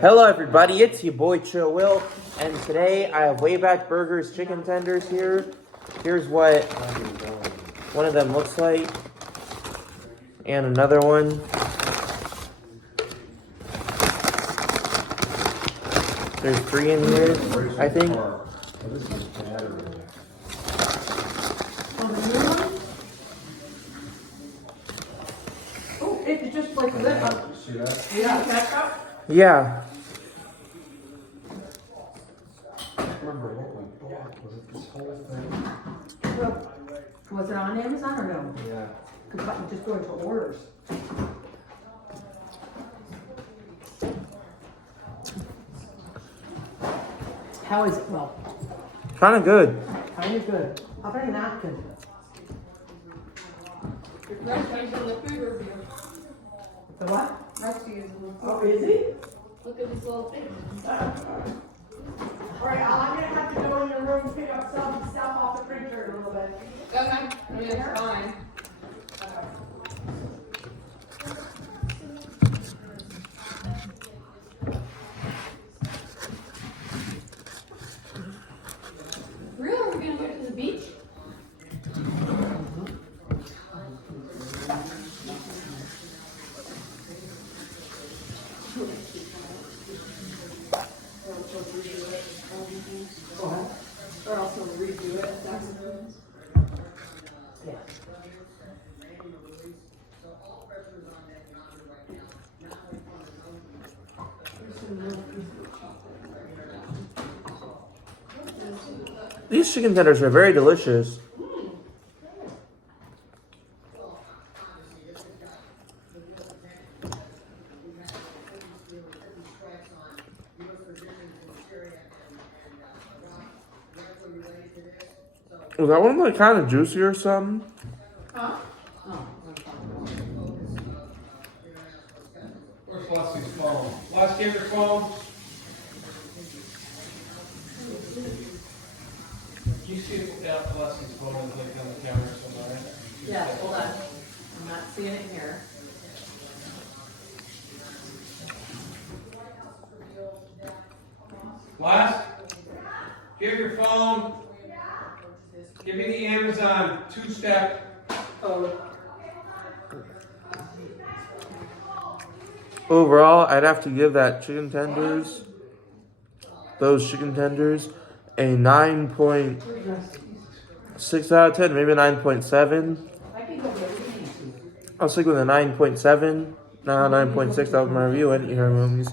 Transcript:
Hello everybody, it's your boy Chill Will, and today I have Wayback Burgers chicken tenders here. Here's what one of them looks like, and another one. There's 3 in here, I think. Oh, it's just like that. See that? Yeah. Yeah. I remember what we bought, was it this whole thing? Well, was it on Amazon or no? Yeah. Because I can just go into orders. How is it? Well, Kind of good. kind of good. How about a napkin? Rusty's in the food review. The what? Rusty is in the food. Oh, is he? Look at this little thing. All right, I'm gonna have to go in your room and pick up some stuff off the printer in a little bit. Okay, I mean, it's fine. Really? We're gonna go to the beach? Or also redo it if that's what it is. Yeah. These chicken tenders are very delicious. Was that one like kind of juicy or something? Huh? Where's Leslie's phone? Les, give your phone. You see if Leslie's phone is like on the camera somewhere? Yeah, hold on. I'm not seeing it here. Les, give your phone. Give me the Amazon 2-step. Oh. Overall, I'd have to give that those chicken tenders, a 9.6 out of 10, maybe a 9.7. I'll stick with a 9.7. No, 9.6. That was my review. I didn't hear movies.